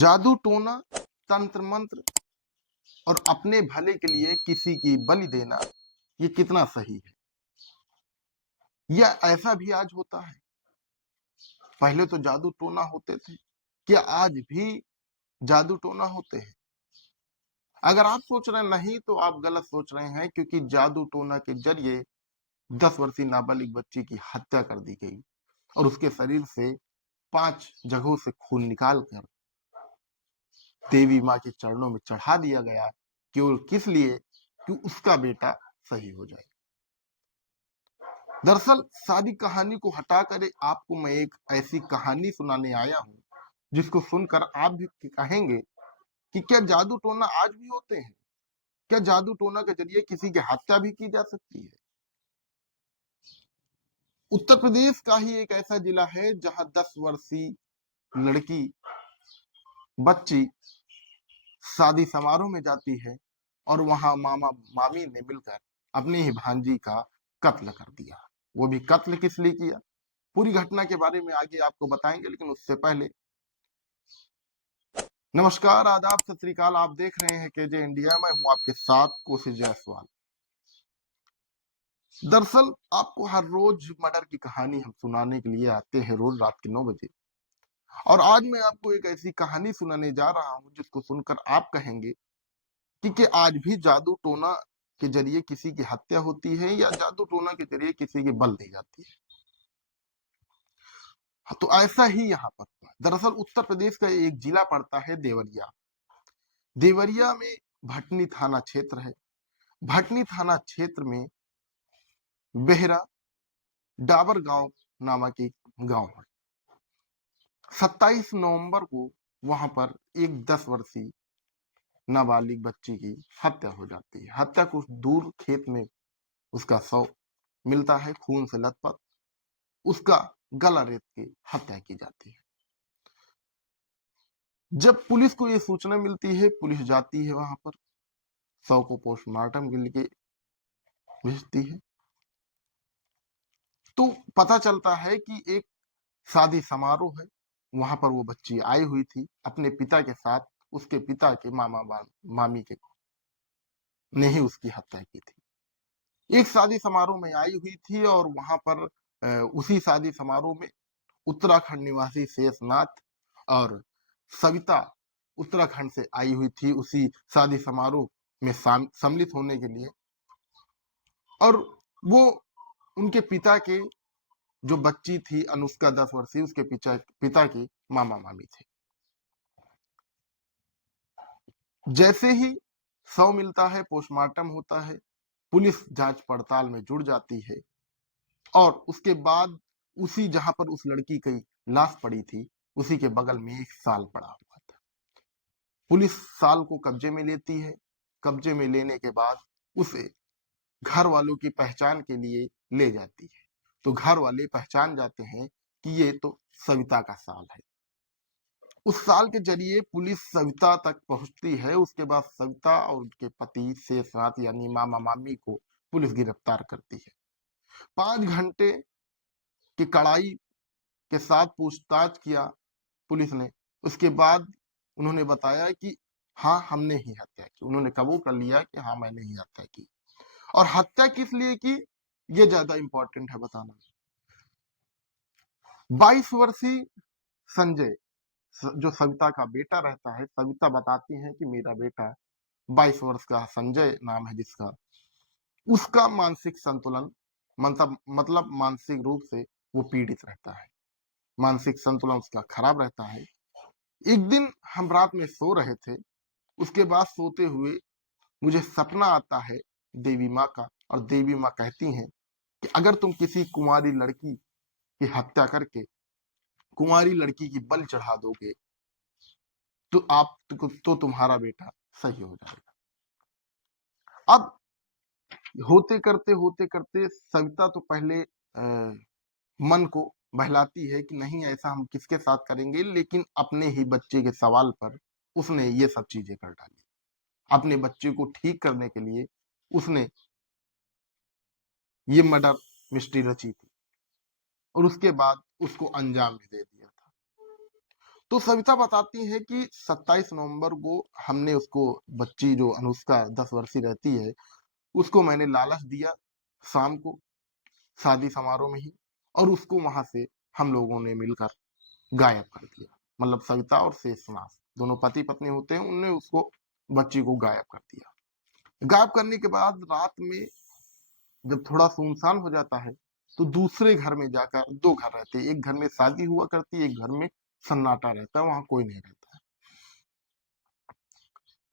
जादू टोना, तंत्र मंत्र और अपने भले के लिए किसी की बलि देना, ये कितना सही है? या ऐसा भी आज होता है? पहले तो जादू टोना होते थे, क्या आज भी जादू टोना होते हैं? अगर आप सोच रहे हैं नहीं तो आप गलत सोच रहे हैं, क्योंकि जादू टोना के जरिए 10 वर्षीय नाबालिग बच्ची की हत्या कर दी गई और उसके शरीर से 5 जगहों से खून निकालकर देवी माँ के चरणों में चढ़ा दिया गया, केवल किस लिए? कि उसका बेटा सही हो जाए। दरअसल सारी कहानी को हटाकर आपको मैं एक ऐसी कहानी सुनाने आया हूँ जिसको सुनकर आप भी कहेंगे कि क्या जादू टोना आज भी होते हैं? क्या जादू टोना के जरिए किसी की हत्या भी की जा सकती है? उत्तर प्रदेश का ही एक ऐसा जिला है जहां 10 वर्षीय लड़की बच्ची शादी समारोह में जाती है और वहां मामा मामी ने मिलकर अपनी ही भांजी का कत्ल कर दिया। वो भी कत्ल किस लिए किया? पूरी घटना के बारे में आगे आपको बताएंगे, लेकिन उससे पहले नमस्कार, आदाब, सत श्री अकाल। आप देख रहे हैं केजे इंडिया। मैं हूं आपके साथ कोशिश जायसवाल। दरअसल आपको हर रोज मर्डर की कहानी हम सुनाने के लिए आते हैं, रोज रात के 9 बजे। और आज मैं आपको एक ऐसी कहानी सुनाने जा रहा हूं जिसको सुनकर आप कहेंगे कि आज भी जादू टोना के जरिए किसी की हत्या होती है या जादू टोना के जरिए किसी की बल दी जाती है। तो ऐसा ही यहाँ पर हुआ। दरअसल उत्तर प्रदेश का एक जिला पड़ता है देवरिया। देवरिया में भटनी थाना क्षेत्र है। भटनी थाना क्षेत्र में बेहरा डाबर गांव नामक एक गांव है। 27 नवंबर को वहां पर एक 10 वर्षीय नाबालिग बच्ची की हत्या हो जाती है। हत्या कुछ दूर खेत में उसका शव मिलता है, खून से लथपथ। उसका गला रेत के हत्या की जाती है। जब पुलिस को यह सूचना मिलती है, पुलिस जाती है वहां पर, शव को पोस्टमार्टम के लिए भेजती है। तो पता चलता है कि एक शादी समारोह है, वहां पर वो बच्ची आई हुई थी अपने पिता के साथ। उसके पिता के मामी के ने ही उसकी हत्या की थी। एक शादी समारोह में आई हुई थी और वहां पर उसी शादी समारोह में उत्तराखंड निवासी शेषनाथ और सविता उत्तराखंड से आई हुई थी उसी शादी समारोह में सम्मिलित होने के लिए। और वो उनके पिता के जो बच्ची थी अनुष्का 10 वर्षीय, उसके पिता की मामा मामी थे। जैसे ही शव मिलता है, पोस्टमार्टम होता है, पुलिस जांच पड़ताल में जुड़ जाती है और उसके बाद उसी जहां पर उस लड़की की लाश पड़ी थी, उसी के बगल में एक साल पड़ा हुआ था। पुलिस साल को कब्जे में लेती है। कब्जे में लेने के बाद उसे घर वालों की पहचान के लिए ले जाती है। तो घर वाले पहचान जाते हैं कि ये तो सविता का साल है। उस साल के जरिए पुलिस सविता तक पहुंचती है। उसके बाद सविता और उनके पति शेषनाथ यानी मामा मामी को पुलिस गिरफ्तार करती है। 5 घंटे की कड़ाई के साथ पूछताछ किया पुलिस ने। उसके बाद उन्होंने बताया कि हाँ, हमने ही हत्या की। उन्होंने कबूल कर लिया कि हाँ, मैंने ही हत्या की। और हत्या किस लिए की, ये ज्यादा इंपॉर्टेंट है बताना। 22 वर्षीय संजय, जो सविता का बेटा रहता है, सविता बताती है कि मेरा बेटा 22 वर्ष का संजय नाम है जिसका, उसका मानसिक संतुलन मतलब मानसिक रूप से वो पीड़ित रहता है। मानसिक संतुलन उसका खराब रहता है। एक दिन हम रात में सो रहे थे। उसके बाद सोते हुए मुझे सपना आता है देवी माँ का, और देवी माँ कहती हैं कि अगर तुम किसी कुंवारी लड़की की हत्या करके कुंवारी लड़की की बलि चढ़ा दोगे तो तुम्हारा बेटा सही हो जाएगा। अब होते करते सविता तो पहले मन को बहलाती है कि नहीं, ऐसा हम किसके साथ करेंगे, लेकिन अपने ही बच्चे के सवाल पर उसने ये सब चीजें कर डाली। अपने बच्चे को ठीक करने के लिए उसने ये मर्डर मिस्ट्री रची थी और उसके बाद उसको अंजाम भी दे दिया था। तो सविता बताती हैं कि 27 नवंबर को हमने उसको, बच्ची जो अनुष्का 10 वर्षीय रहती है, उसको मैंने लालच दिया शाम को शादी समारोह में ही, और उसको वहां से हम लोगों ने मिलकर गायब कर दिया। मतलब सविता और शेषनाग दोनों पति पत्नी होते हैं, उनने उसको, बच्ची को गायब कर दिया। गायब करने के बाद रात में जब थोड़ा सुनसान हो जाता है, तो दूसरे घर में जाकर, दो घर रहते हैं, एक घर में शादी हुआ करती है, एक घर में सन्नाटा रहता है, वहां कोई नहीं रहता है।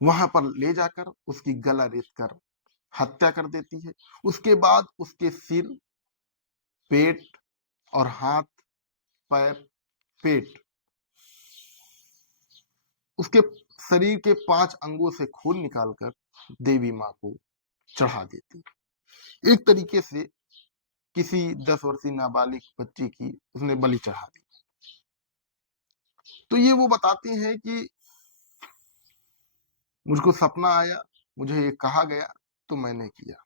वहां पर ले जाकर उसकी गला रेत कर हत्या कर देती है। उसके बाद उसके सिर, पेट और हाथ, पैर, पेट, उसके शरीर के 5 अंगों से खून निकालकर देवी माँ को चढ़ा देती। एक तरीके से किसी 10 वर्षीय नाबालिग बच्ची की उसने बलि चढ़ा दी। तो ये वो बताते हैं कि मुझको सपना आया, मुझे ये कहा गया, तो मैंने किया।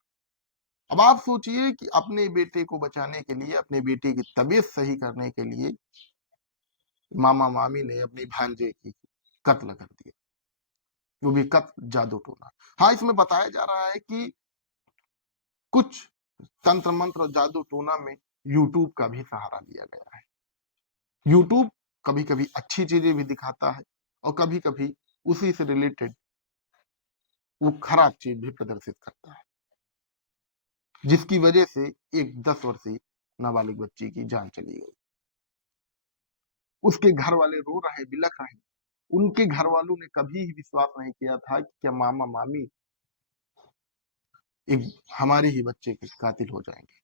अब आप सोचिए कि अपने बेटे को बचाने के लिए, अपने बेटे की तबीयत सही करने के लिए मामा मामी ने अपनी भांजे की कत्ल कर दिया, वो भी कत्ल जादू टोना। हाँ, इसमें बताया जा रहा है कि कुछ तंत्र मंत्र और जादू टोना में यूट्यूब का भी सहारा लिया गया है। यूट्यूब कभी कभी अच्छी चीजें भी दिखाता है, और कभी कभी उसी से रिलेटेड वो खराब चीज भी प्रदर्शित करता है, जिसकी वजह से एक 10 वर्षीय नाबालिग बच्ची की जान चली गई। उसके घर वाले रो रहे, बिलख रहे। उनके घर वालों ने कभी ही विश्वास नहीं किया था कि क्या मामा मामी एक हमारे ही बच्चे के कातिल हो जाएंगे।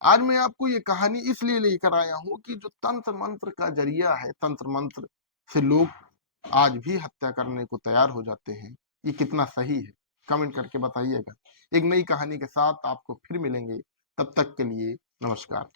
आज मैं आपको ये कहानी इसलिए लेकर आया हूं कि जो तंत्र मंत्र का जरिया है, तंत्र मंत्र से लोग आज भी हत्या करने को तैयार हो जाते हैं, ये कितना सही है, कमेंट करके बताइएगा। एक नई कहानी के साथ आपको फिर मिलेंगे, तब तक के लिए नमस्कार।